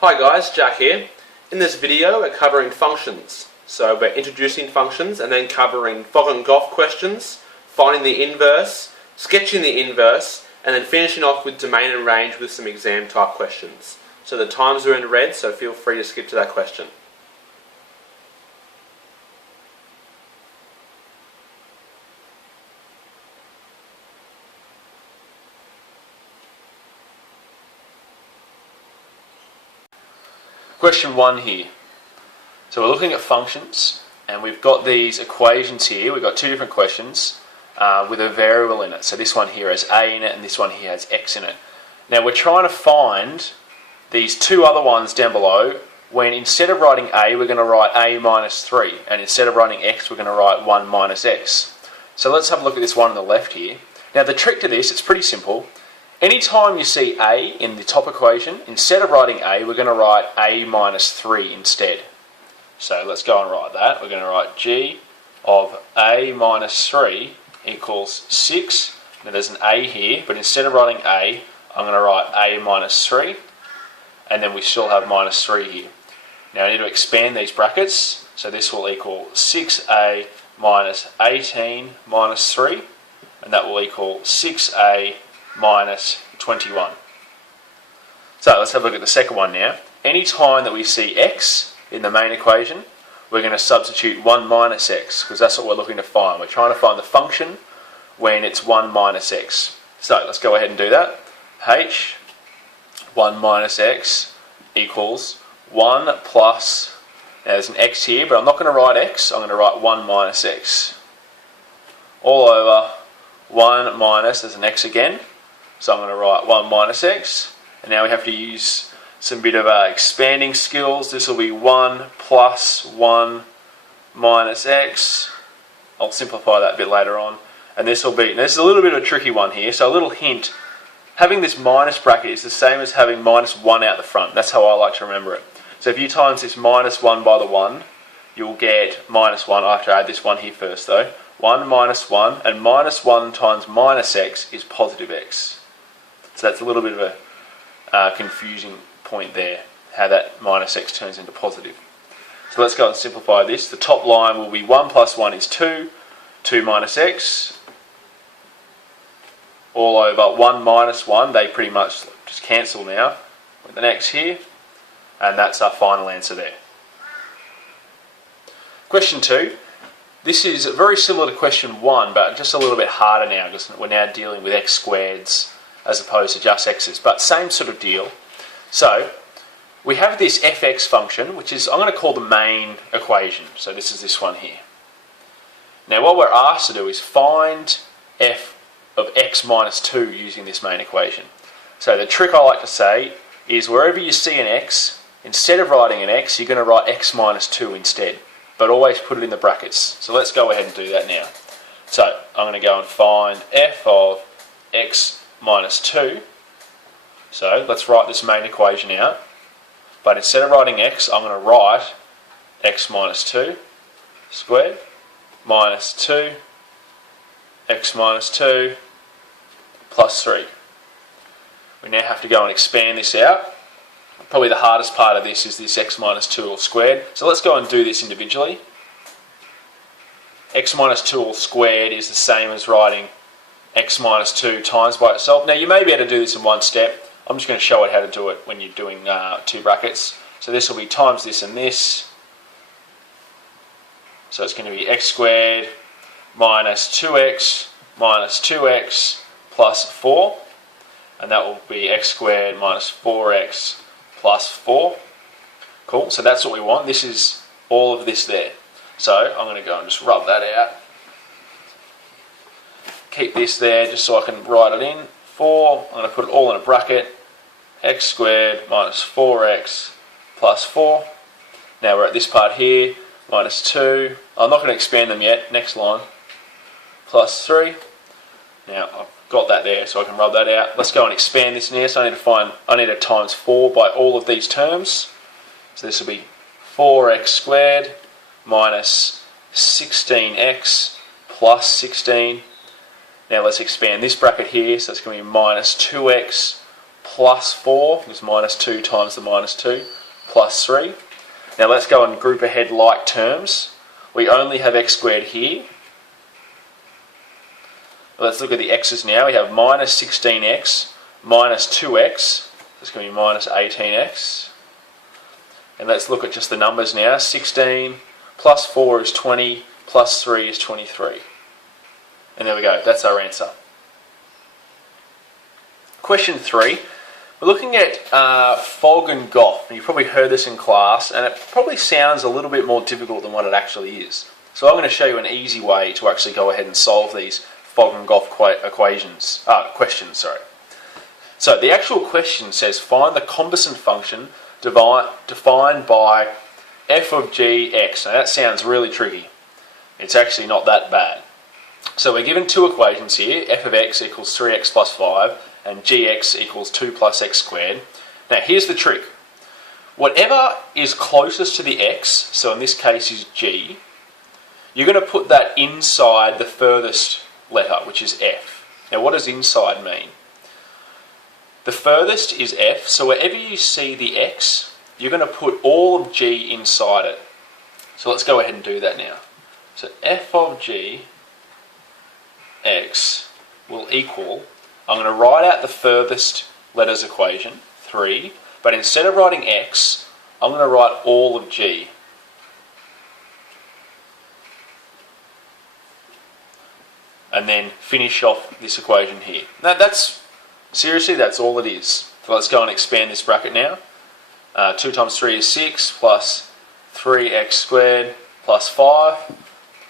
Hi guys, Jack here. In this video we're covering functions. So we're introducing functions and then covering fog and golf questions, finding the inverse, sketching the inverse, and then finishing off with domain and range with some exam type questions. So the times are in red, so feel free to skip to that question. Question 1 here. So we're looking at functions and we've got these equations here. We've got two different questions with a variable in it. So this one here has a in it and this one here has x in it. Now we're trying to find these two other ones down below when instead of writing a we're going to write a minus 3 and instead of writing x we're going to write 1 minus x. So let's have a look at this one on the left here. Now the trick to this, it's pretty simple. Anytime you see a in the top equation, instead of writing a, we're going to write a minus 3 instead. So let's go and write that. We're going to write g of a minus 3 equals 6. Now there's an a here, but instead of writing a, I'm going to write a minus 3, and then we still have minus 3 here. Now I need to expand these brackets, so this will equal 6a minus 18 minus 3, and that will equal 6a minus 21. So let's have a look at the second one now. Any time that we see x in the main equation, we're going to substitute 1 minus x, because that's what we're looking to find. We're trying to find the function when it's 1 minus x. So let's go ahead and do that. H 1 minus x equals 1 plus, now there's an x here, but I'm not going to write x, I'm going to write 1 minus x. All over 1 minus, there's an x again, so I'm going to write 1 minus x, and now we have to use some bit of expanding skills. This will be 1 plus 1 minus x. I'll simplify that a bit later on. And this will be, now this is a little bit of a tricky one here, so a little hint. Having this minus bracket is the same as having minus 1 out the front. That's how I like to remember it. So if you times this minus 1 by the 1, you'll get minus 1. I have to add this 1 here first though. 1 minus 1, and minus 1 times minus x is positive x. So that's a little bit of a confusing point there, how that minus x turns into positive. So let's go and simplify this. The top line will be 1 plus 1 is 2, 2 minus x, all over 1 minus 1, they pretty much just cancel now with an x here, and that's our final answer there. Question 2. This is very similar to question 1, but just a little bit harder now because we're now dealing with x squareds as opposed to just x's, but same sort of deal. So we have this fx function, which is, I'm going to call the main equation. So this is this one here. Now what we're asked to do is find f of x minus 2 using this main equation. So the trick I like to say is wherever you see an x, instead of writing an x, you're going to write x minus 2 instead. But always put it in the brackets. So let's go ahead and do that now. So I'm going to go and find f of x minus 2. So let's write this main equation out. But instead of writing x, I'm going to write x minus 2 squared minus 2 x minus 2 plus 3. We now have to go and expand this out. Probably the hardest part of this is this x minus 2 all squared. So let's go and do this individually. X minus 2 all squared is the same as writing x minus 2 times by itself. Now you may be able to do this in one step. I'm just going to show it how to do it when you're doing two brackets. So this will be times this and this. So it's going to be x squared minus 2x plus 4. And that will be x squared minus 4x plus 4. Cool, so that's what we want. This is all of this there. So I'm going to go and just rub that out. Keep this there just so I can write it in. 4, I'm going to put it all in a bracket. X squared minus 4x plus 4. Now we're at this part here. Minus 2. I'm not going to expand them yet. Next line. Plus 3. Now I've got that there so I can rub that out. Let's go and expand this now. So I need to times 4 by all of these terms. So this will be 4x squared minus 16x plus 16. Now let's expand this bracket here. So it's going to be minus 2x plus 4, because minus 2 times the minus 2, plus 3. Now let's go and group ahead like terms. We only have x squared here. Let's look at the x's now. We have minus 16x minus 2x. That's going to be minus 18x. And let's look at just the numbers now. 16 plus 4 is 20, plus 3 is 23. And there we go, that's our answer. Question 3. We're looking at fog and goth. You've probably heard this in class, and it probably sounds a little bit more difficult than what it actually is. So I'm going to show you an easy way to actually go ahead and solve these fog and goth questions. So the actual question says find the conversant function defined by f of g x. Now that sounds really tricky. It's actually not that bad. So we're given two equations here, f of x equals 3x plus 5 and gx equals 2 plus x squared. Now here's the trick. Whatever is closest to the x, so in this case is g, you're going to put that inside the furthest letter, which is f. Now what does inside mean? The furthest is f, so wherever you see the x, you're going to put all of g inside it. So let's go ahead and do that now. So f of g x will equal, I'm going to write out the furthest letters equation, 3, but instead of writing x, I'm going to write all of g. And then finish off this equation here. Now that's all it is. So let's go and expand this bracket now. 2 times 3 is 6 plus 3x squared plus 5.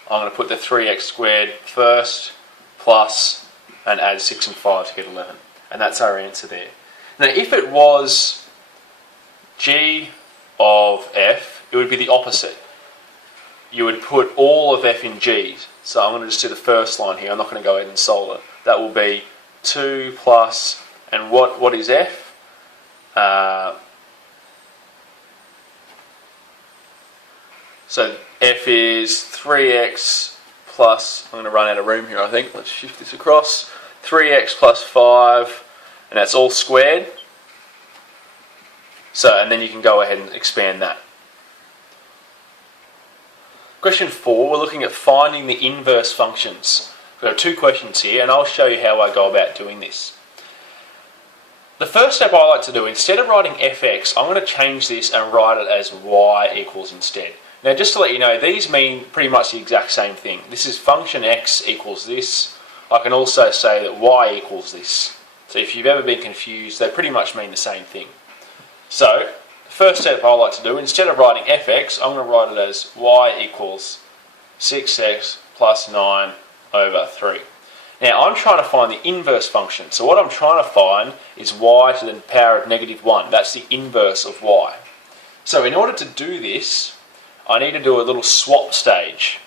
I'm going to put the 3x squared first plus and add 6 and 5 to get 11. And that's our answer there. Now if it was g of f, it would be the opposite. You would put all of f in g. So I'm going to just do the first line here. I'm not going to go ahead and solve it. That will be 2 plus, and what is f? So f is 3x plus, I'm going to run out of room here I think, let's shift this across, 3x plus 5, and that's all squared. So, and then you can go ahead and expand that. Question 4, we're looking at finding the inverse functions. We've got two questions here, and I'll show you how I go about doing this. The first step I like to do, instead of writing fx, I'm going to change this and write it as y equals instead. Now just to let you know, these mean pretty much the exact same thing. This is function x equals this. I can also say that y equals this. So if you've ever been confused, they pretty much mean the same thing. So, the first step I like to do, instead of writing fx, I'm going to write it as y equals 6x plus 9 over 3. Now I'm trying to find the inverse function. So what I'm trying to find is y to the power of negative 1. That's the inverse of y. So in order to do this, I need to do a little swap stage.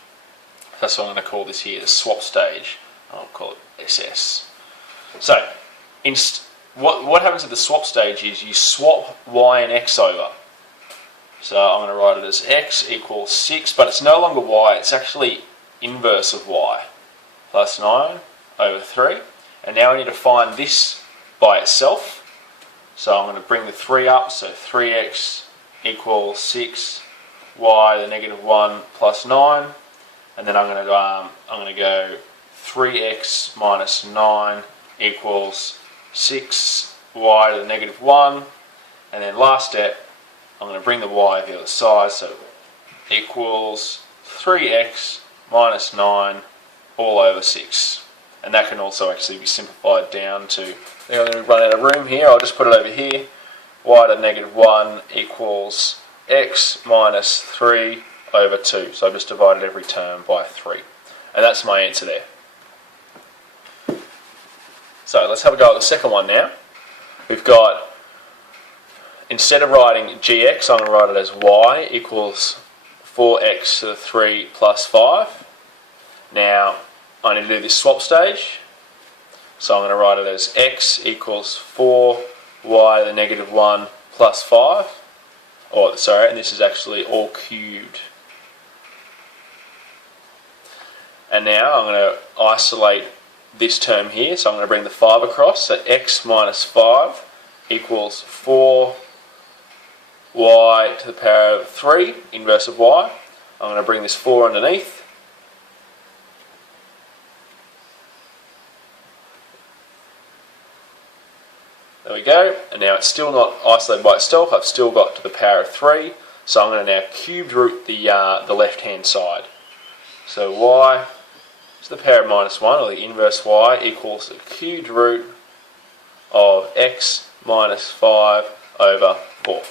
That's what I'm going to call this here, the swap stage. I'll call it SS. So, what happens at the swap stage is you swap y and x over. So I'm going to write it as x equals 6, but it's no longer y, it's actually inverse of y. Plus 9 over 3. And now I need to find this by itself. So I'm going to bring the 3 up, so 3x equals 6, y, the negative 1 plus 9. And then I'm going to go 3x minus 9 equals 6, y to the negative 1. And then last step, I'm going to bring the y to the other side, so equals 3x minus 9 all over 6. And that can also actually be simplified down to, I'm going to run out of room here, I'll just put it over here. Y to the negative 1 equals x minus 3 over 2. So I've just divided every term by 3. And that's my answer there. So let's have a go at the second one now. We've got, instead of writing gx, I'm going to write it as y equals 4x to the 3 plus 5. Now, I need to do this swap stage. So I'm going to write it as x equals 4, y to the negative 1 plus 5. And this is actually all cubed. And now I'm going to isolate this term here, so I'm going to bring the 5 across, so x minus 5 equals 4y to the power of 3, inverse of y. I'm going to bring this 4 underneath. There we go, and now it's still not isolated by itself. I've still got to the power of 3, so I'm going to now cubed root the left-hand side. So y to the power of minus 1, or the inverse y, equals the cubed root of x minus 5 over 4.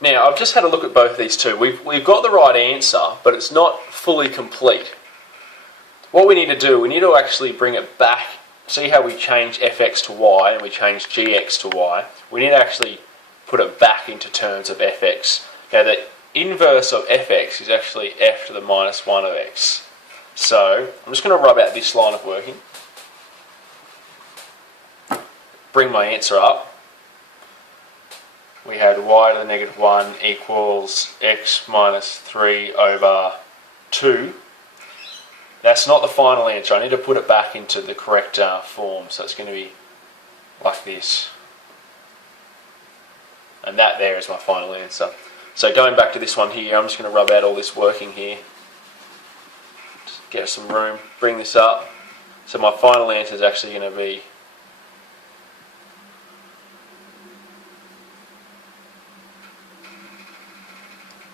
Now, I've just had a look at both of these two. We've got the right answer, but it's not fully complete. What we need to do, we need to actually bring it back. See how we change fx to y and we change gx to y? We need to actually put it back into terms of fx. Now, the inverse of fx is actually f to the minus 1 of x. So, I'm just going to rub out this line of working. Bring my answer up. We had y to the negative 1 equals x minus 3 over 2. That's not the final answer. I need to put it back into the correct form. So it's going to be like this. And that there is my final answer. So going back to this one here, I'm just going to rub out all this working here. Just get some room, bring this up. So my final answer is actually going to be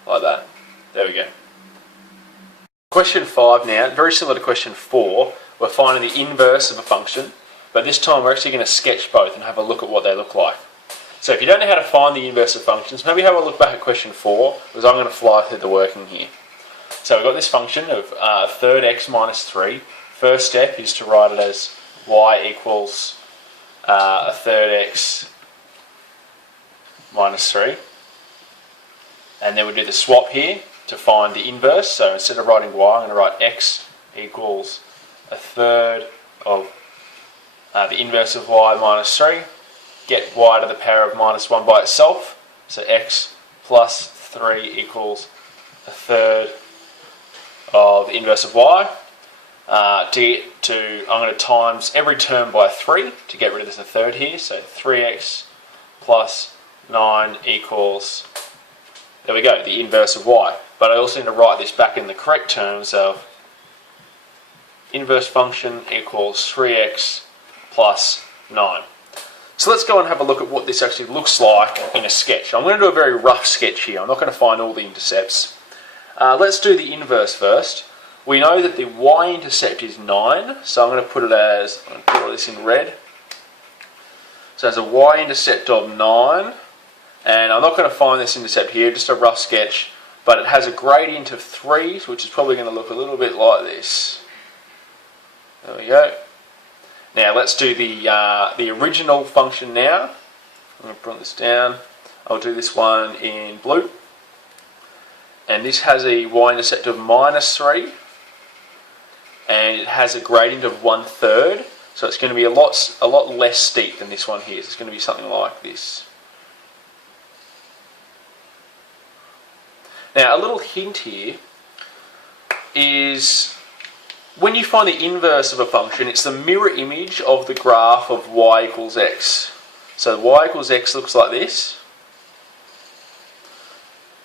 like that. There we go. Question 5 now, very similar to question 4. We're finding the inverse of a function, but this time we're actually going to sketch both and have a look at what they look like. So if you don't know how to find the inverse of functions, maybe have a look back at question 4, because I'm going to fly through the working here. So we've got this function of a third x minus 3. First step is to write it as y equals a third x minus 3. And then we do the swap here to find the inverse. So instead of writing y, I'm going to write x equals a third of the inverse of y minus 3. Get y to the power of minus 1 by itself. So x plus 3 equals a third of the inverse of y. I'm going to times every term by 3 to get rid of this third here. So 3x plus 9 equals, there we go, the inverse of y. But I also need to write this back in the correct terms of inverse function equals 3x plus 9. So let's go and have a look at what this actually looks like in a sketch. I'm going to do a very rough sketch here. I'm not going to find all the intercepts. Let's do the inverse first. We know that the y-intercept is 9, so I'm going to put it as, I'm going to put all this in red. So as a y-intercept of 9, and I'm not going to find this intercept here, just a rough sketch, but it has a gradient of 3, which is probably going to look a little bit like this. There we go. Now let's do the original function now. I'm going to put this down. I'll do this one in blue. And this has a y-intercept of minus 3. And it has a gradient of 1/3. So it's going to be a lot less steep than this one here. So it's going to be something like this. Now, a little hint here is when you find the inverse of a function, it's the mirror image of the graph of y equals x. So y equals x looks like this.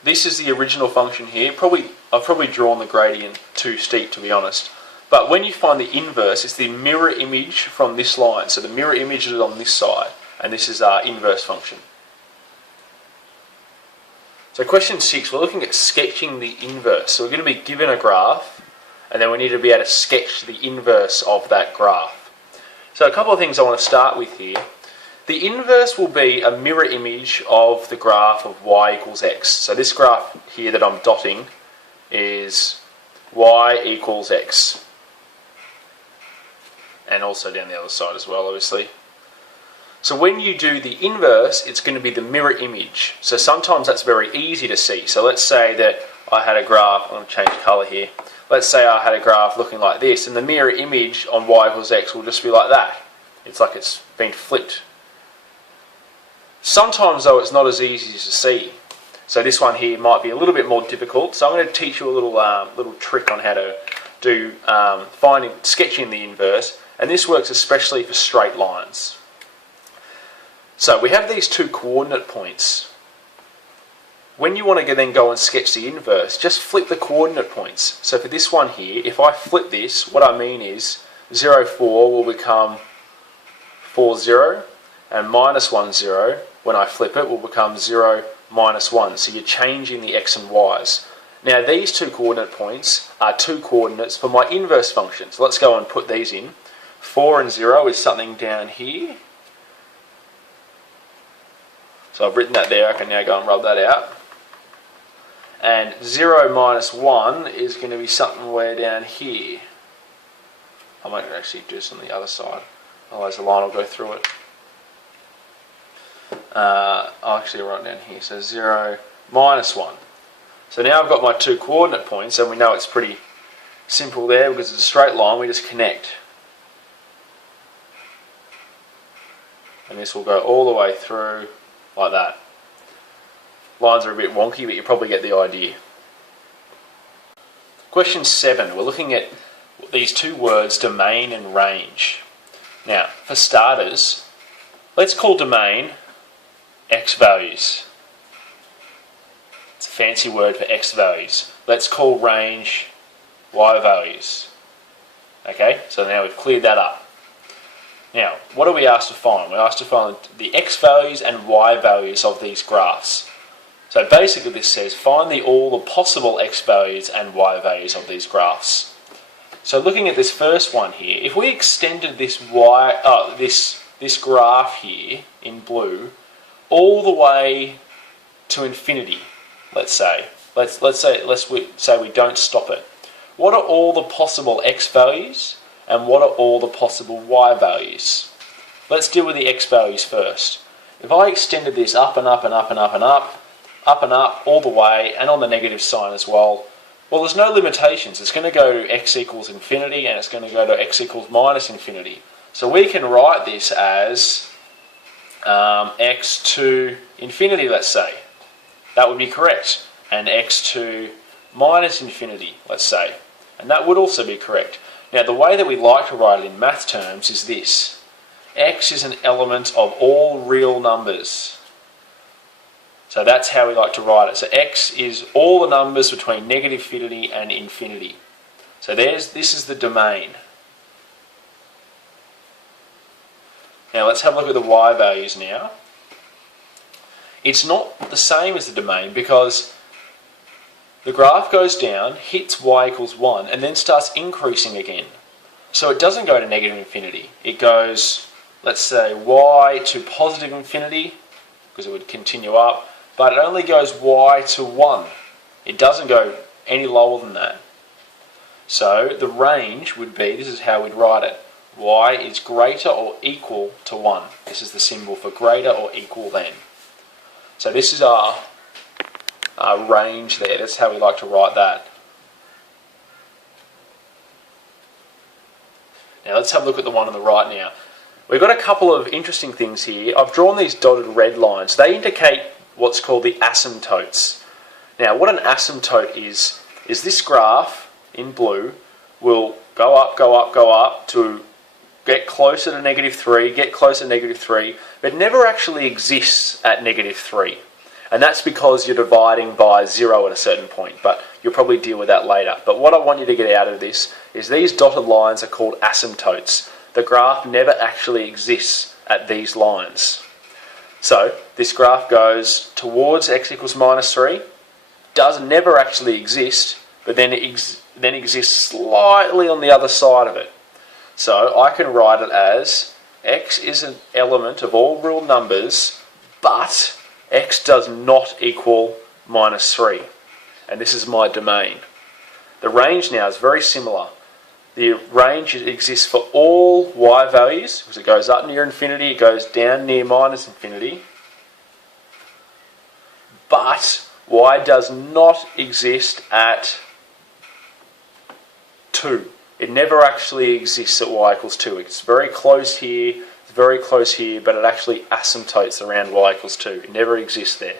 This is the original function here. I've probably drawn the gradient too steep, to be honest. But when you find the inverse, it's the mirror image from this line. So the mirror image is on this side, and this is our inverse function. So question 6, we're looking at sketching the inverse. So we're going to be given a graph, and then we need to be able to sketch the inverse of that graph. So a couple of things I want to start with here. The inverse will be a mirror image of the graph of y equals x. So this graph here that I'm dotting is y equals x. And also down the other side as well, obviously. So when you do the inverse, it's going to be the mirror image. So sometimes that's very easy to see. So let's say that I had a graph, I'm going to change colour here. Let's say I had a graph looking like this, and the mirror image on y equals x will just be like that. It's like it's been flipped. Sometimes though it's not as easy to see. So this one here might be a little bit more difficult. So I'm going to teach you a little trick on how to do sketching the inverse. And this works especially for straight lines. So we have these two coordinate points. When you want to then go and sketch the inverse, just flip the coordinate points. So for this one here, if I flip this, what I mean is 0, 4 will become 4, 0, and minus 1, 0, when I flip it, will become 0, minus 1. So you're changing the x and y's. Now these two coordinate points are two coordinates for my inverse function. So let's go and put these in. 4 and 0 is something down here. So I've written that there, I can now go and rub that out. And 0 minus 1 is going to be somewhere down here. I might actually do this on the other side, otherwise the line will go through it. I'll actually write down here, so 0 minus 1. So now I've got my two coordinate points, and we know it's pretty simple there because it's a straight line, we just connect. And this will go all the way through like that. Lines are a bit wonky, but you probably get the idea. Question 7, we're looking at these two words, domain and range. Now, for starters, let's call domain x values. It's a fancy word for x values. Let's call range y values. Okay, so now we've cleared that up. Now, what are we asked to find? We're asked to find the x values and y values of these graphs. So basically this says find all the possible x values and y values of these graphs. So looking at this first one here, if we extended this this graph here in blue all the way to infinity, let's say we don't stop it. What are all the possible x values and what are all the possible y values? Let's deal with the x values first. If I extended this up and up and up and up and up, up and up all the way, and on the negative sign as well, there's no limitations. It's going to go to x equals infinity and it's going to go to x equals minus infinity. So we can write this as x to infinity, let's say. That would be correct. And x to minus infinity, let's say. And that would also be correct. Now the way that we like to write it in math terms is this. X is an element of all real numbers. So that's how we like to write it. So x is all the numbers between negative infinity and infinity. So this is the domain. Now let's have a look at the y values now. It's not the same as the domain because the graph goes down, hits y equals 1, and then starts increasing again. So it doesn't go to negative infinity. It goes, let's say, y to positive infinity, because it would continue up, but it only goes y to 1. It doesn't go any lower than that. So the range would be, this is how we'd write it, y is greater or equal to 1. This is the symbol for greater or equal than. So this is our range there. That's how we like to write that. Now let's have a look at the one on the right now. We've got a couple of interesting things here. I've drawn these dotted red lines. They indicate what's called the asymptotes. Now what an asymptote is this graph in blue will go up, go up, go up to get closer to negative 3, get closer to negative 3, but never actually exists at negative 3. And that's because you're dividing by 0 at a certain point, but you'll probably deal with that later. But what I want you to get out of this is these dotted lines are called asymptotes. The graph never actually exists at these lines. So this graph goes towards x equals minus 3, does never actually exist, but then exists slightly on the other side of it. So I can write it as x is an element of all real numbers, but x does not equal minus 3. And this is my domain. The range now is very similar. The range exists for all y values, because it goes up near infinity, it goes down near minus infinity. But y does not exist at 2. It never actually exists at y equals 2. It's very close here, it's very close here, but it actually asymptotes around y equals 2. It never exists there.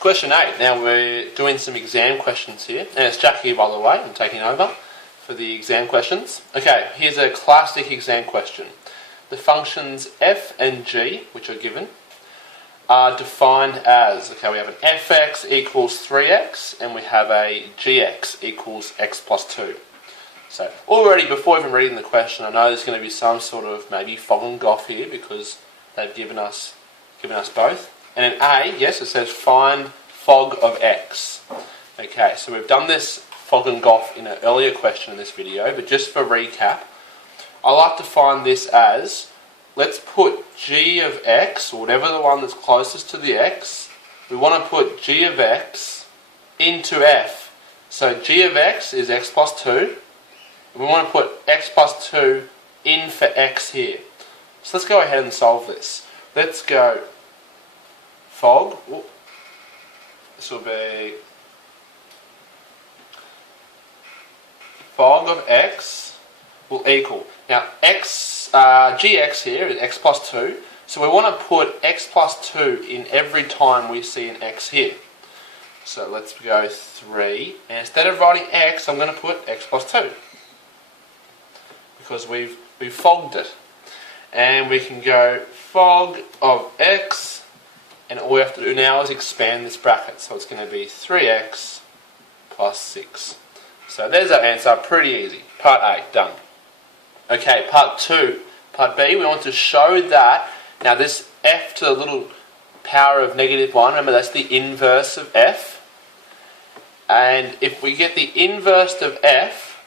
Question 8. Now we're doing some exam questions here, and it's Jack here, by the way. I'm taking over. for the exam questions. Okay, here's a classic exam question. The functions f and g, which are given, are defined as, okay, we have an fx equals 3x and we have a gx equals x plus 2. So already before even reading the question, I know there's going to be some sort of maybe fog and goff here because they've given us both. And in A, yes, it says find fog of x. Okay, so we've done this fog and goff in an earlier question in this video, but just for recap, I like to find this as, let's put g of x, or whatever the one that's closest to the x, we want to put g of x into f. So g of x is x plus 2, and we want to put x plus 2 in for x here. So let's go ahead and solve this. Let's go fog, this will be fog of x will equal, now gx here is x plus 2, so we want to put x plus 2 in every time we see an x here. So let's go 3, and instead of writing x, I'm going to put x plus 2, because we've fogged it. And we can go fog of x, and all we have to do now is expand this bracket, so it's going to be 3x plus 6. So there's our answer, pretty easy. Part A, done. Okay, part 2. Part B, we want to show that, now this f to the little power of -1, remember that's the inverse of f. And if we get the inverse of f,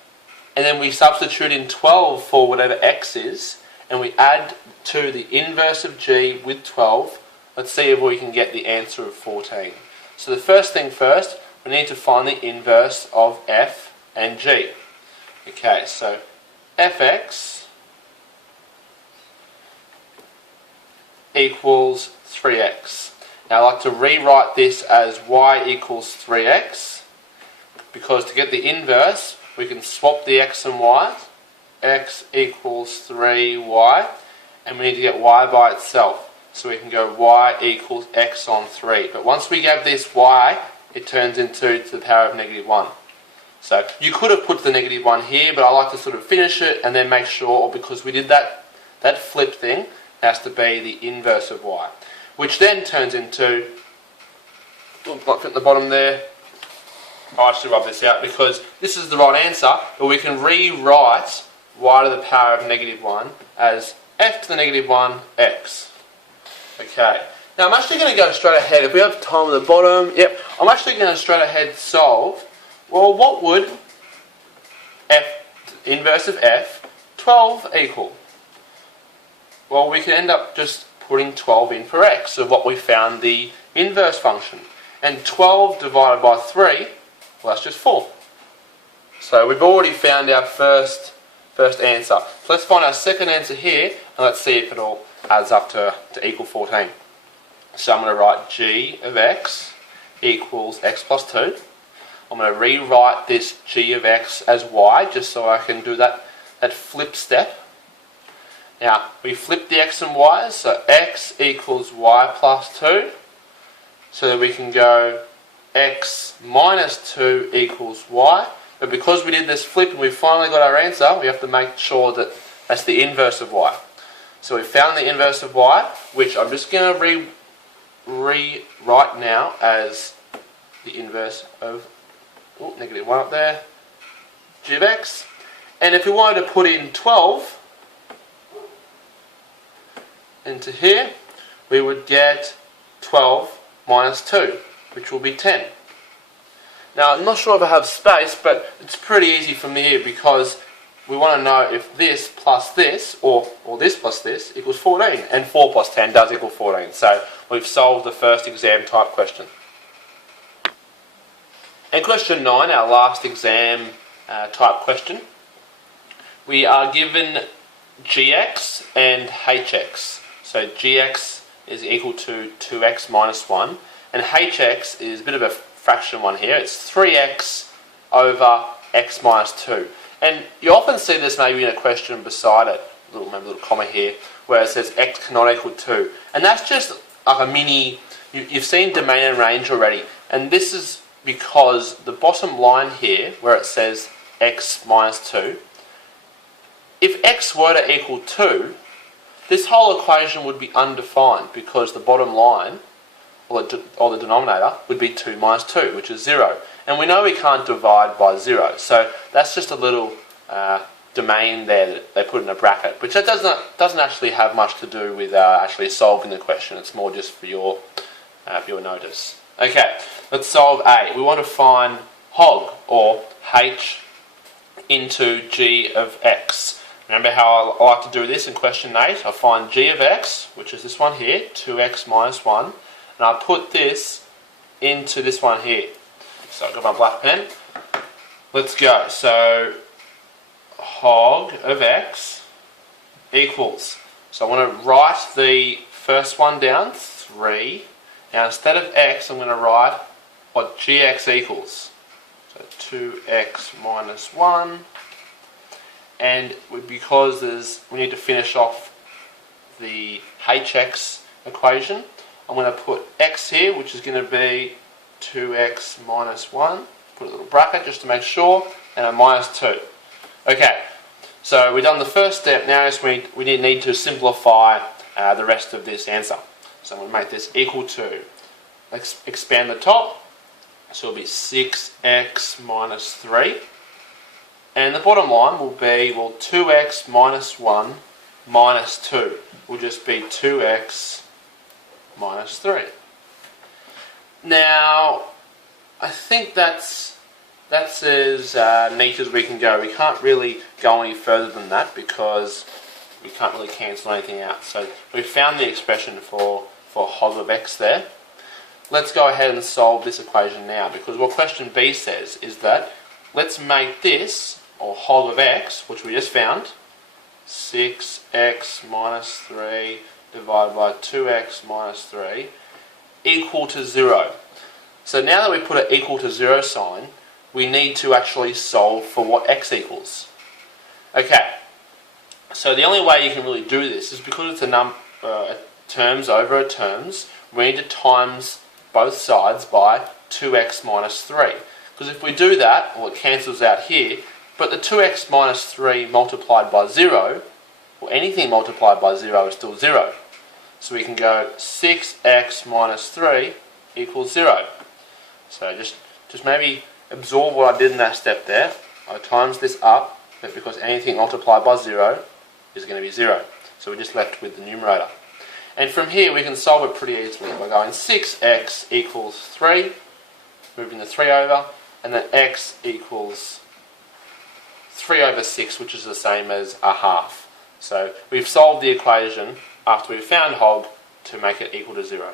and then we substitute in 12 for whatever x is, and we add to the inverse of g with 12, let's see if we can get the answer of 14. So the first thing first, we need to find the inverse of f and g. Okay, so fx equals 3x. Now I like to rewrite this as y equals 3x, because to get the inverse, we can swap the x and y. X equals 3y, and we need to get y by itself. So we can go y equals x on 3. But once we get this y, it turns into to the power of -1. So you could have put the -1 here, but I like to sort of finish it and then make sure, because we did that flip thing, has to be the inverse of y. Which then turns into, might fit at the bottom there, I should rub this out because this is the right answer, but we can rewrite y to the power of -1 as f to the -1 x. Okay, now I'm actually going to go straight ahead. If we have time at the bottom, yep, I'm actually going to straight ahead solve. Well, what would f, inverse of f, 12 equal? Well, we can end up just putting 12 in for x, of what we found the inverse function. And 12 divided by 3, well, that's just 4. So we've already found our first answer. So let's find our second answer here, and let's see if it all adds up to equal 14. So I'm going to write g of x equals x plus 2. I'm going to rewrite this g of x as y, just so I can do that flip step. Now, we flip the x and y's, so x equals y plus 2, so that we can go x minus 2 equals y. But because we did this flip and we finally got our answer, we have to make sure that that's the inverse of y. So we found the inverse of y, which I'm just going to rewrite now as the inverse of -1 up there, g of x. And if we wanted to put in 12 into here, we would get 12 minus 2, which will be 10. Now, I'm not sure if I have space, but it's pretty easy from here because we want to know if this plus this, or this plus this, equals 14. And 4 plus 10 does equal 14. So we've solved the first exam type question. And question 9, our last exam type question. We are given gx and hx. So gx is equal to 2x minus 1, and hx is a bit of a fraction one here. It's 3x over x minus 2. And you often see this maybe in a question beside it, maybe a little comma here, where it says x cannot equal 2. And that's just like a mini, you've seen domain and range already, and this is because the bottom line here, where it says x minus 2. If x were to equal 2, this whole equation would be undefined because the bottom line, or the denominator, would be 2 minus 2, which is 0. And we know we can't divide by 0, so that's just a little domain there that they put in a bracket, which that doesn't actually have much to do with actually solving the question. It's more just for your notice. Okay, let's solve A. We want to find hog, or h into g of x. Remember how I like to do this in question 8? I find g of x, which is this one here, 2x minus 1, and I put this into this one here. So I've got my black pen. Let's go. So hog of x equals, so I want to write the first one down, 3. Now instead of x, I'm going to write what gx equals. So 2x minus 1. And because we need to finish off the hx equation, I'm going to put x here, which is going to be 2x minus 1. Put a little bracket just to make sure, and a minus 2. Okay, so we've done the first step. Now is we need to simplify the rest of this answer. So I'm going to make this equal to, let's expand the top, so it'll be 6x minus 3. And the bottom line will be, well, 2x minus 1 minus 2 will just be 2x minus 3. Now, I think that's as neat as we can go. We can't really go any further than that because we can't really cancel anything out. So we've found the expression for hog of x there. Let's go ahead and solve this equation now, because what question B says is that let's make this, or hog of x, which we just found, 6x minus 3 divided by 2x minus 3, equal to 0. So now that we put an equal to 0 sign, we need to actually solve for what x equals. Okay, so the only way you can really do this is because it's a terms over a terms, we need to times both sides by 2x minus 3. Because if we do that, well, it cancels out here, but the 2x minus 3 multiplied by 0, or anything multiplied by 0 is still 0. So we can go 6x minus 3 equals 0. So just maybe absorb what I did in that step there. I times this up, but because anything multiplied by 0 is going to be 0. So we're just left with the numerator. And from here we can solve it pretty easily by going 6x equals 3, moving the 3 over, and then x equals 3 over 6, which is the same as a half. So we've solved the equation after we've found hog to make it equal to 0.